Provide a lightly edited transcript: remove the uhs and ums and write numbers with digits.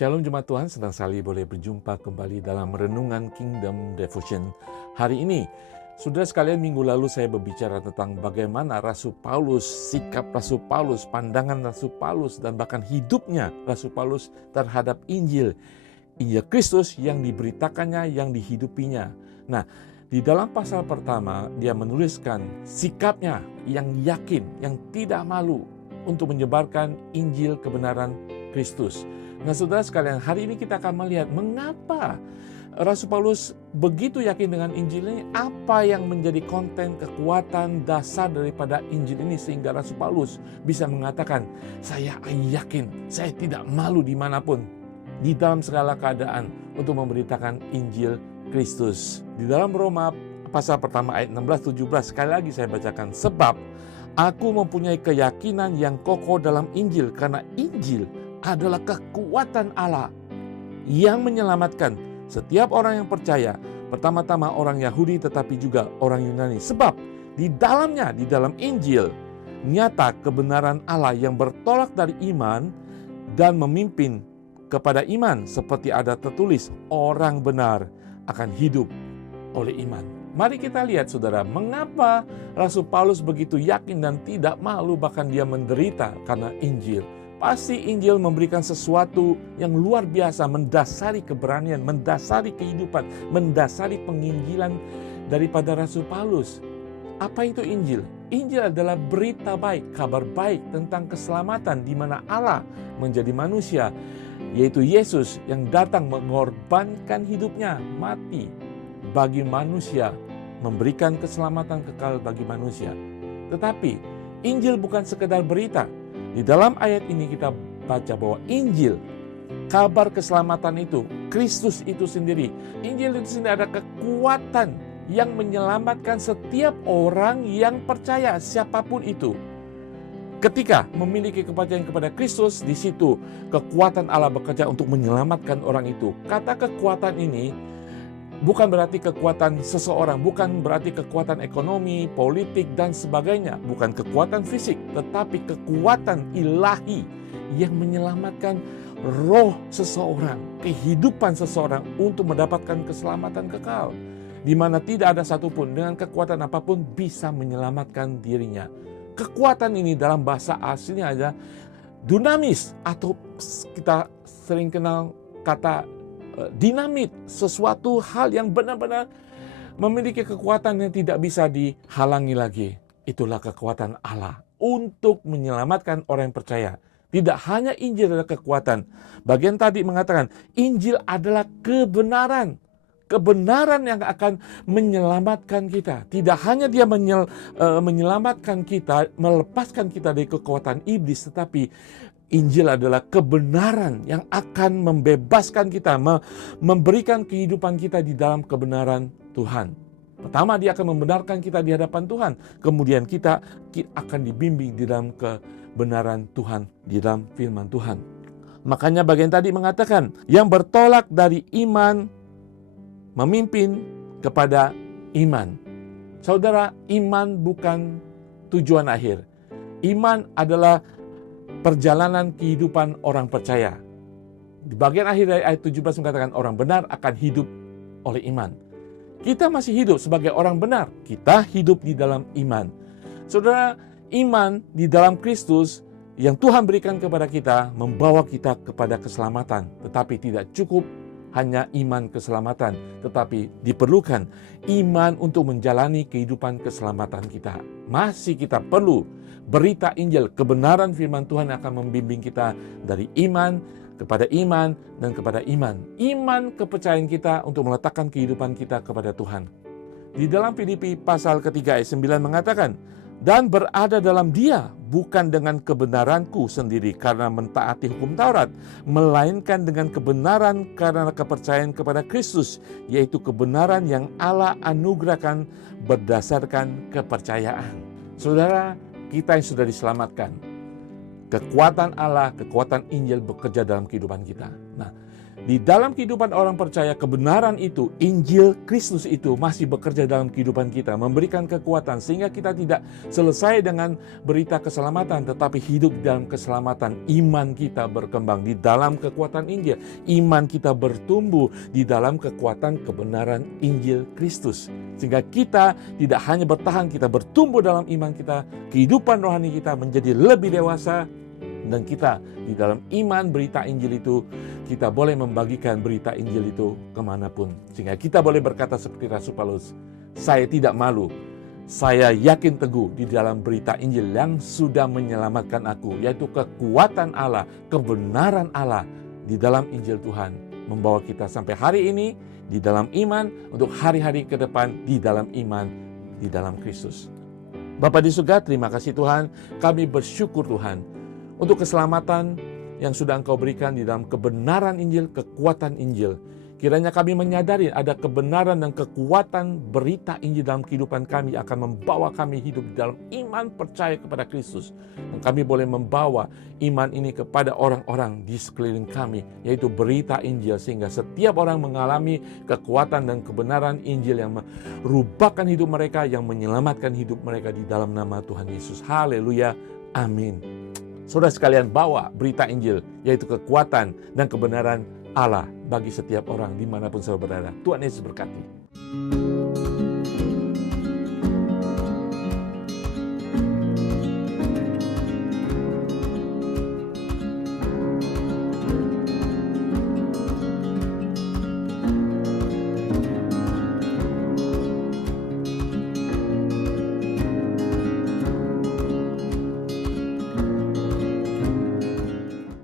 Shalom Jemaat Tuhan, senang sekali boleh berjumpa kembali dalam Renungan Kingdom Devotion hari ini. Saudara sekalian, minggu lalu saya berbicara tentang bagaimana Rasul Paulus, sikap Rasul Paulus, pandangan Rasul Paulus, dan bahkan hidupnya Rasul Paulus terhadap Injil Kristus yang diberitakannya, yang dihidupinya. Nah, di dalam pasal pertama dia menuliskan sikapnya yang yakin, yang tidak malu untuk menyebarkan Injil kebenaran Kristus. Nah, saudara sekalian, hari ini kita akan melihat mengapa Rasul Paulus begitu yakin dengan Injil ini, apa yang menjadi konten, kekuatan, dasar daripada Injil ini sehingga Rasul Paulus bisa mengatakan, saya yakin, saya tidak malu dimanapun, di dalam segala keadaan untuk memberitakan Injil Kristus. Di dalam Roma pasal pertama ayat 16-17, sekali lagi saya bacakan, sebab aku mempunyai keyakinan yang kokoh dalam Injil, karena Injil adalah kekuatan Allah yang menyelamatkan setiap orang yang percaya, pertama-tama orang Yahudi tetapi juga orang Yunani. Sebab di dalamnya, di dalam Injil, nyata kebenaran Allah yang bertolak dari iman dan memimpin kepada iman, seperti ada tertulis, orang benar akan hidup oleh iman. Mari kita lihat saudara, mengapa Rasul Paulus begitu yakin dan tidak malu, bahkan dia menderita karena Injil. Pasti Injil memberikan sesuatu yang luar biasa, mendasari keberanian, mendasari kehidupan, mendasari penginjilan daripada Rasul Paulus. Apa itu Injil? Injil adalah berita baik, kabar baik tentang keselamatan di mana Allah menjadi manusia, yaitu Yesus yang datang mengorbankan hidupnya, mati bagi manusia, memberikan keselamatan kekal bagi manusia. Tetapi Injil bukan sekedar berita. Di dalam ayat ini kita baca bahwa Injil, kabar keselamatan itu, Kristus itu sendiri. Injil itu sendiri ada kekuatan yang menyelamatkan setiap orang yang percaya, siapapun itu. Ketika memiliki kepercayaan kepada Kristus, di situ kekuatan Allah bekerja untuk menyelamatkan orang itu. Kata kekuatan ini bukan berarti kekuatan seseorang, bukan berarti kekuatan ekonomi, politik, dan sebagainya. Bukan kekuatan fisik, tetapi kekuatan ilahi yang menyelamatkan roh seseorang, kehidupan seseorang untuk mendapatkan keselamatan kekal. Di mana tidak ada satupun dengan kekuatan apapun bisa menyelamatkan dirinya. Kekuatan ini dalam bahasa aslinya ada dunamis, atau kita sering kenal kata dinamit, sesuatu hal yang benar-benar memiliki kekuatan yang tidak bisa dihalangi lagi. Itulah kekuatan Allah untuk menyelamatkan orang yang percaya. Tidak hanya Injil adalah kekuatan. Bagian tadi mengatakan Injil adalah kebenaran. Kebenaran yang akan menyelamatkan kita. Tidak hanya dia menyelamatkan kita, melepaskan kita dari kekuatan iblis, tetapi Injil adalah kebenaran yang akan membebaskan kita, memberikan kehidupan kita di dalam kebenaran Tuhan. Pertama, dia akan membenarkan kita di hadapan Tuhan. Kemudian kita akan dibimbing di dalam kebenaran Tuhan, di dalam firman Tuhan. Makanya bagian tadi mengatakan, yang bertolak dari iman, memimpin kepada iman. Saudara, iman bukan tujuan akhir. Iman adalah perjalanan kehidupan orang percaya. Di bagian akhir dari ayat 17 mengatakan orang benar akan hidup oleh iman. Kita masih hidup sebagai orang benar. Kita hidup di dalam iman. Saudara, iman di dalam Kristus yang Tuhan berikan kepada kita membawa kita kepada keselamatan. Tetapi tidak cukup hanya iman keselamatan, tetapi diperlukan iman untuk menjalani kehidupan keselamatan kita. Masih kita perlu berita Injil, kebenaran firman Tuhan akan membimbing kita dari iman kepada iman dan kepada iman. Iman kepercayaan kita untuk meletakkan kehidupan kita kepada Tuhan. Di dalam Filipi pasal ketiga ayat 9 mengatakan, dan berada dalam Dia bukan dengan kebenaranku sendiri karena mentaati hukum Taurat, melainkan dengan kebenaran karena kepercayaan kepada Kristus, yaitu kebenaran yang Allah anugerahkan berdasarkan kepercayaan. Saudara, kita yang sudah diselamatkan, kekuatan Allah, kekuatan Injil bekerja dalam kehidupan kita. Nah, Di dalam kehidupan orang percaya, kebenaran itu, Injil Kristus itu masih bekerja dalam kehidupan kita, memberikan kekuatan sehingga kita tidak selesai dengan berita keselamatan, tetapi hidup dalam keselamatan. Iman kita berkembang di dalam kekuatan Injil. Iman kita bertumbuh di dalam kekuatan kebenaran Injil Kristus. Sehingga kita tidak hanya bertahan, kita bertumbuh dalam iman kita, kehidupan rohani kita menjadi lebih dewasa, dan kita di dalam iman berita Injil itu, kita boleh membagikan berita Injil itu kemanapun. Sehingga kita boleh berkata seperti Rasul Paulus, saya tidak malu, saya yakin teguh di dalam berita Injil yang sudah menyelamatkan aku, yaitu kekuatan Allah, kebenaran Allah di dalam Injil Tuhan, membawa kita sampai hari ini di dalam iman, untuk hari-hari ke depan di dalam iman, di dalam Kristus. Bapa di surga, terima kasih Tuhan, kami bersyukur Tuhan, untuk keselamatan yang sudah Engkau berikan di dalam kebenaran Injil, kekuatan Injil. Kiranya kami menyadari ada kebenaran dan kekuatan berita Injil dalam kehidupan kami akan membawa kami hidup di dalam iman percaya kepada Kristus. Dan kami boleh membawa iman ini kepada orang-orang di sekeliling kami, yaitu berita Injil, sehingga setiap orang mengalami kekuatan dan kebenaran Injil yang merubahkan hidup mereka, yang menyelamatkan hidup mereka di dalam nama Tuhan Yesus. Haleluya. Amin. Saudara sekalian, bawa berita Injil, yaitu kekuatan dan kebenaran Allah bagi setiap orang dimanapun saudara berada. Tuhan Yesus berkati.